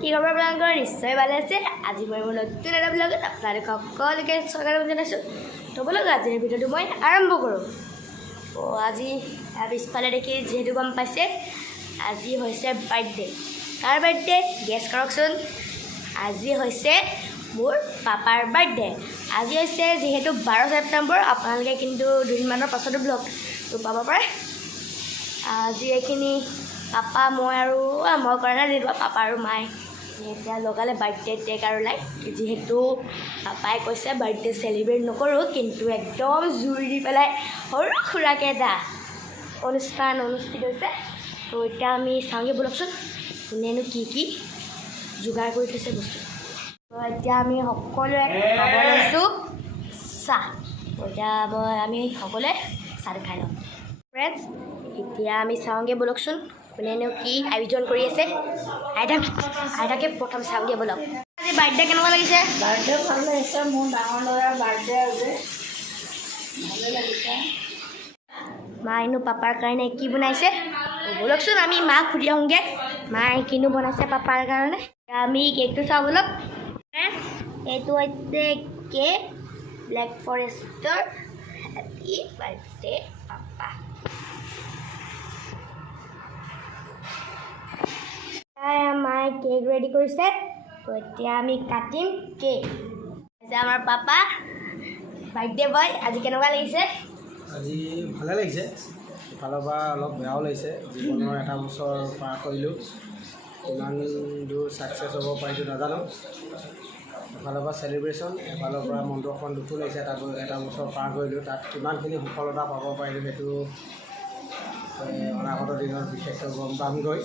কি খবৰ আপোনালোকৰ নিশ্চয় ভালে আছে। আজি মই মোৰ নতুন এটা ব্লগত আপোনালোকক সকলোকে স্বাগতম জনাইছোঁ। তো বলক আজিৰ ভিডিঅ'টো মই আৰম্ভ কৰোঁ। আজি পিছফালে দেখি যিহেতু গম পাইছে আজি হৈছে বাৰ্থডে। কাৰ বাৰ্থডে গেছ কৰকচোন। আজি হৈছে মোৰ পাপাৰ বাৰ্থডে। আজি হৈছে যিহেতু 12 ছেপ্টেম্বৰ। আপোনালোকে কিন্তু দুদিনমানৰ পাছতো ব্লগটো পাব পাৰে। আজি এইখিনি পাপা মই আৰু মই কৰা নাই, যিহেতু পাপা আৰু মায়ে এতিয়া লগালে বাৰ্থডে কেক আৰু লাইক। যিহেতু পাপাই কৈছে বাৰ্থডে চেলিব্ৰেট নকৰোঁ, কিন্তু একদম জোৰ দি পেলাই সৰু সুৰাকৈ এটা অনুষ্ঠান অনুষ্ঠিত হৈছে। তো এতিয়া আমি চাওঁগৈ বলকচোন কোনেনো কি কি যোগাৰ কৰি থৈছে বস্তু। তো এতিয়া আমি সকলোৱে খাব লৈছোঁ চাহ। এতিয়া আমি সকলোৱে চাহটো খাই লওঁ। ফ্ৰেণ্ডছ এতিয়া আমি চাওঁগৈ বলকচোন কোনেনো কি আয়োজন কৰি আছে। আইতাকে প্ৰথম চাওঁগৈ বলক। আজি বাৰ্থডে কেনেকুৱা লাগিছে? বাৰ্থডে ভাল লাগিছে, মোৰ ডাঙৰ ল'ৰাৰ বাৰ্থডে আজি ভালে লাগিছে। মায়েনো পাপাৰ কাৰণে কি বনাইছে বলকচোন আমি মাক সুধি আহোঁগৈ মায়ে কিনো বনাইছে পাপাৰ কাৰণে। আমি কেকটো চাওঁ বলক। এইটো হৈছে কেক ব্লেক ফৰেষ্টৰ। Happy birthday papa. মায়ে কেক ৰেডি কৰিছে। তো এতিয়া আমি কাটিম কেক। আমাৰ পাপা বাৰ্থডে বয়। আজি কেনেকুৱা লাগিছে? আজি ভালে লাগিছে, ইফালৰ পৰা অলপ বেয়াও লাগিছে। জীৱনৰ এটা বছৰ পাৰ কৰিলোঁ, কিমান দূৰ ছাকচেছ হ'ব পাৰিছোঁ নাজানো। এফালৰ পৰা চেলিব্ৰেশ্যন, এফালৰ পৰা মনটো অকণমান দুখো লাগিছে। এটা বছৰ পাৰ কৰিলোঁ, তাত কিমানখিনি সফলতা পাব পাৰিলোঁ সেইটো অনাগত দিনত বিশেষকৈ গম পামগৈ।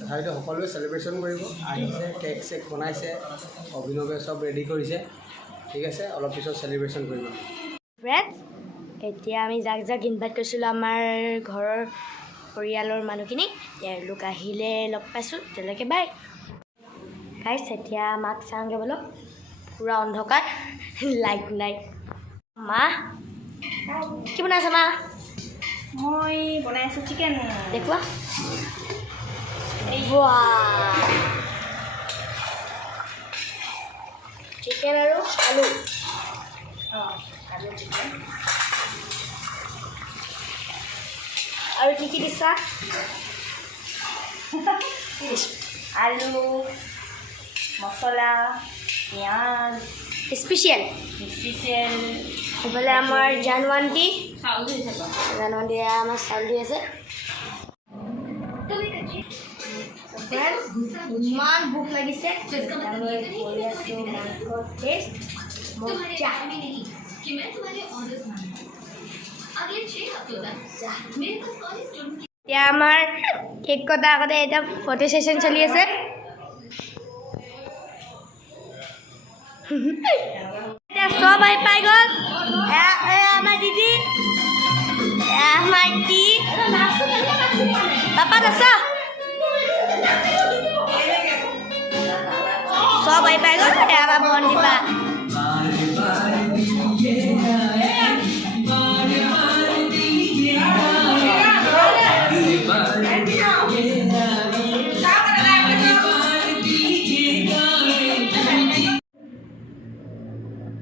তথাপিতো সকলোৱে চেলিব্ৰেশ্যন কৰিব আহিছে, কেক চেক বনাইছে, অভিনৱে চব ৰেডি কৰিছে। ঠিক আছে, অলপ পিছত চেলিব্ৰেশ্যন কৰিব। ফ্ৰেণ্ডছ এতিয়া আমি যাক যাক ইনভাইট কৰিছিলোঁ আমাৰ ঘৰৰ পৰিয়ালৰ মানুহখিনি, তেওঁলোক আহিলে লগ পাইছোঁ। তেওঁলোকে বাই গাইছ। এতিয়া মাক চাওঁগৈ বলক। পূৰা অন্ধকাৰ, লাইট নাই। মা কি বনাইছে? মা মই বনাই আছোঁ চিকেন। দেখুৱা। চিকেন আৰু আলু। আলু চিকেন আৰু কি কি দিছা? আলু, মছলা, পিঁয়াজ, স্পেচিয়েল। এইফালে আমাৰ জানুৱান্তি আমাৰ চাউল দি আছে। ইমান ভোক লাগিছে, আমি কৰি আছোঁ মাংসৰ টেষ্ট। এতিয়া আমাৰ কেক কটা আগতে এটা ফটো ছেশ্যন চলি আছে। এতিয়া চব আহি পাই গ'ল। আমাৰ দিদি, আমাৰ দিদি পাপা নাচা চব আহি পাই গ'ল। আমাৰ ভণ্টিপা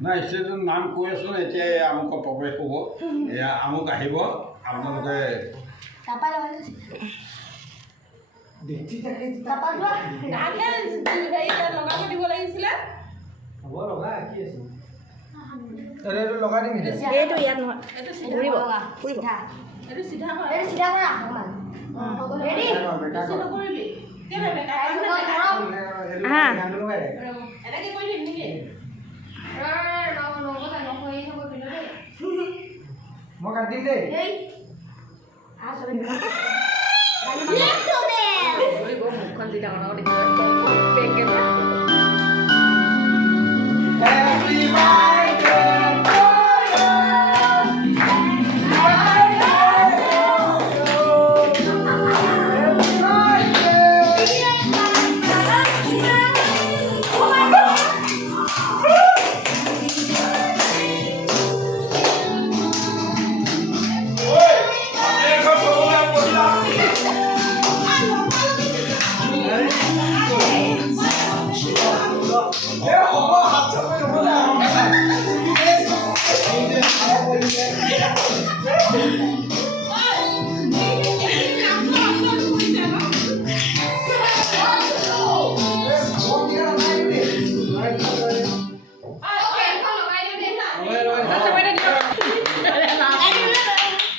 নাই ষ্টেজৰ নাম কৈ আছোঁ। এতিয়া আমুক প্ৰৱেশ হ'ব, এয়া আমুক আহিব, আপোনালোকে দিব লাগিছিলে। লগাই দিম। এইটো ইয়াত নহয়, ফুৰিব এইটো চিধা হয়। চিধা কৰা ৰেডি। নকৰিবি হা এনেকৈ কৰি দিম নেকি? কাটিম দেই এই আ সবে মুখখন যি ডাঙৰ ডাঙৰ দেখিব Happy birthday to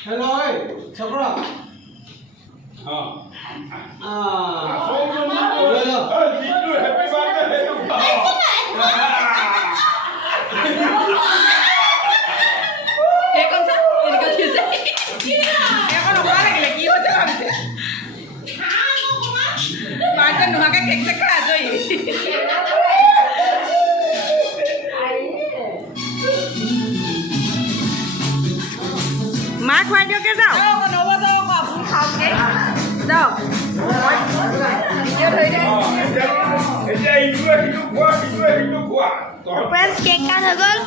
Hello, Chakra. মাক খুৱাই দিয়কে যাওঁ যাওক ফ্ৰেণ্ডছ কেক কাট হৈ গ'ল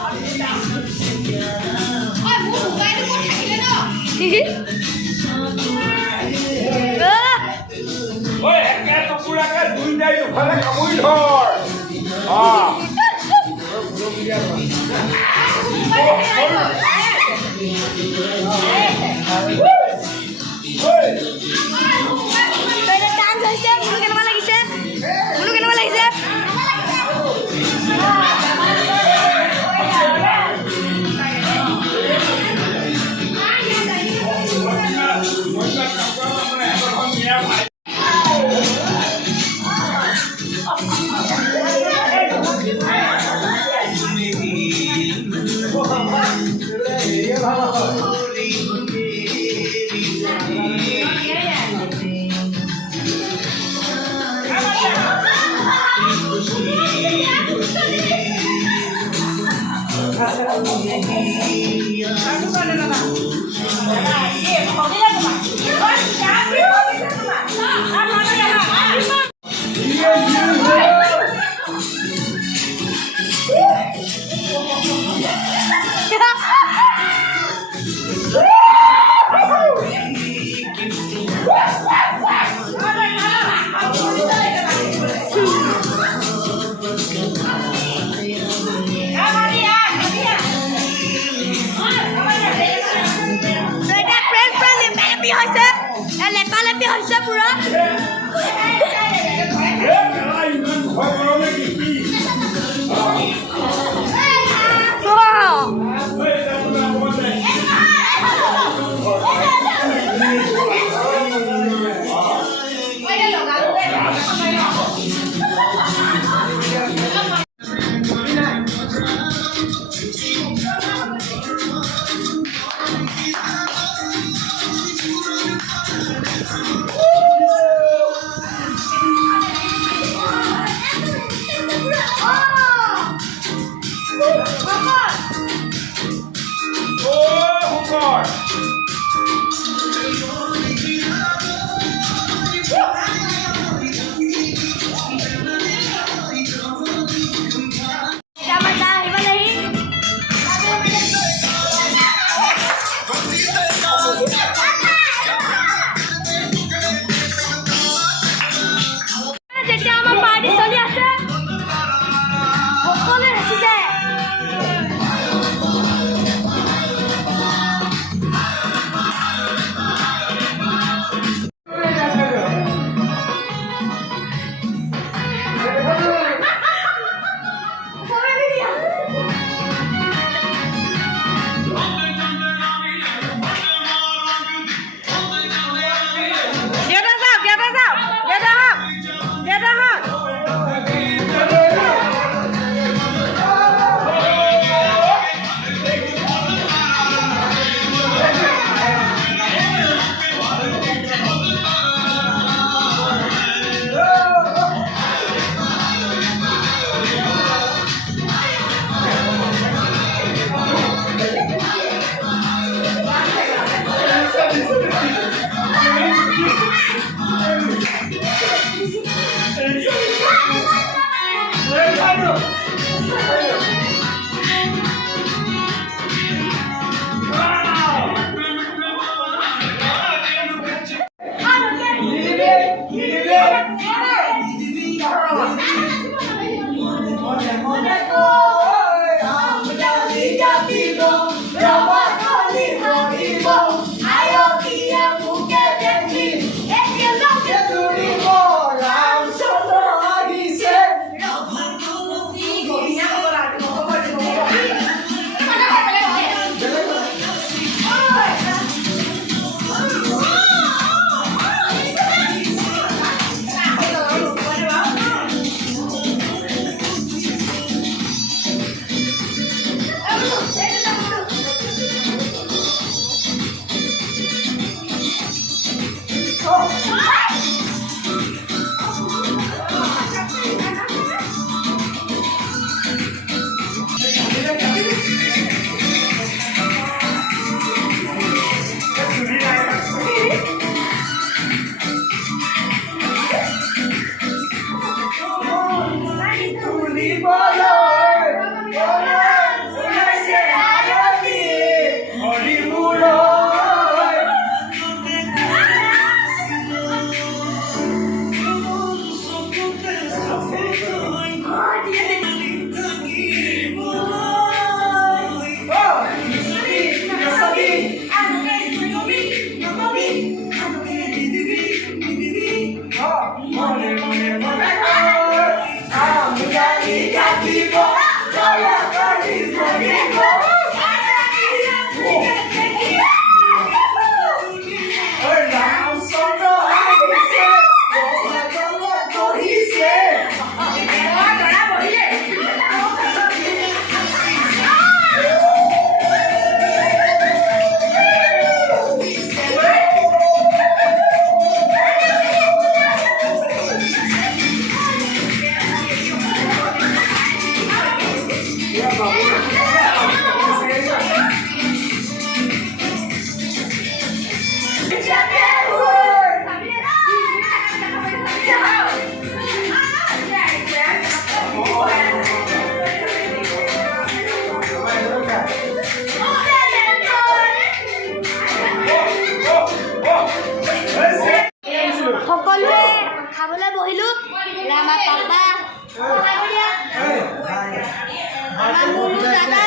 মুনু দাদা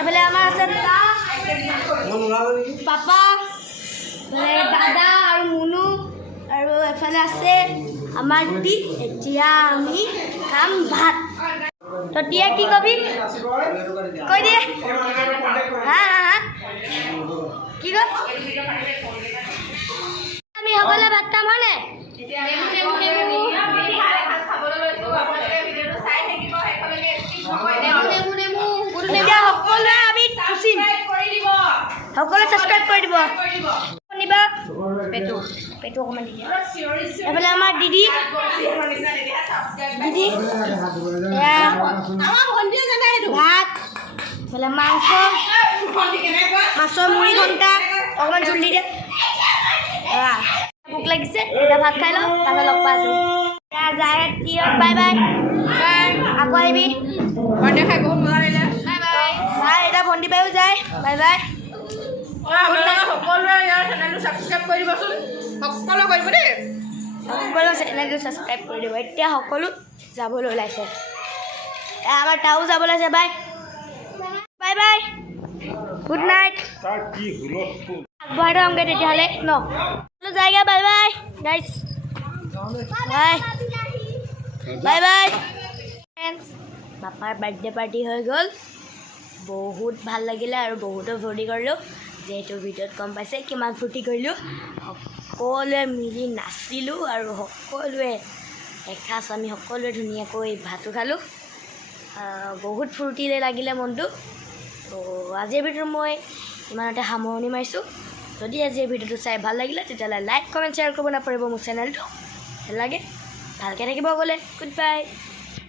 এফালে আমাৰ আছে পাপা, এফালে দাদা আৰু মুনু, আৰু এফালে আছে আমাৰ দি। এতিয়া আমি খাম ভাত। ততিয়া কি কবি কৈ দিয়ে হা হা হা কি ক আমি সকলোৱে ভাত খাম হয়নে? এতিয়া সকলোৱে আমি খুচিম, সকলোৱে ছাবস্ক্ৰাইব কৰি দিব। শুনিবা পেটু পেটু অকণমান দি দিয়া। এফালে আমাৰ দিদি দিদি ভাত, এফালে মাংস, মাছৰ মুড়ি ঘণ্টা অকণমান জোল দি দিয়ে। ভোক লাগিছে, এতিয়া ভাত খাই লওঁ, তাৰপিছত লগ পাই আছোঁ। যায় বাই বাই, আকৌ আহিবি। খাই বহুত মজা লাগিলে। বাই এতিয়া ভণ্টি বাইও যায়, বাই বাই। সকলোৱে ইয়াৰ চেনেলটো ছাবস্ক্ৰাইব কৰি দিবচোন, সকলোৱে কৰিব দেই। সকলো চেনেলটো ছাবস্ক্ৰাইব কৰি দিব। এতিয়া সকলো যাবলৈ ওলাইছে, আমাৰ তাও যাব ওলাইছে। Bye bye bye, good night. আগবঢ়াই থওঁগৈ তেতিয়াহ'লে ন, যায়গৈ। Bye bye guys, bye bye bye friends. পাপাৰ বাৰ্থডে পাৰ্টি হৈ গ'ল, বহুত ভাল লাগিলে আৰু বহুতো ফূৰ্তি কৰিলোঁ। যিহেতু ভিডিঅ'ত গম পাইছে কিমান ফূৰ্তি কৰিলোঁ, সকলোৱে মিলি নাচিলোঁ আৰু সকলোৱে এসাঁজ আমি সকলোৱে ধুনীয়াকৈ ভাতো খালোঁ। বহুত ফূৰ্তিৰে লাগিলে মনটো। তো আজিৰ ভিডিঅ'টো মই ইমানতে সামৰণি মাৰিছোঁ। যদি আজিৰ ভিডিঅ'টো চাই ভাল লাগিলে তেতিয়াহ'লে লাইক কমেণ্ট শ্বেয়াৰ কৰিব নাপাহৰিব মোৰ চেনেলটো। ভাল লাগে ভালকৈ থাকিব গ'লে, গুড বাই।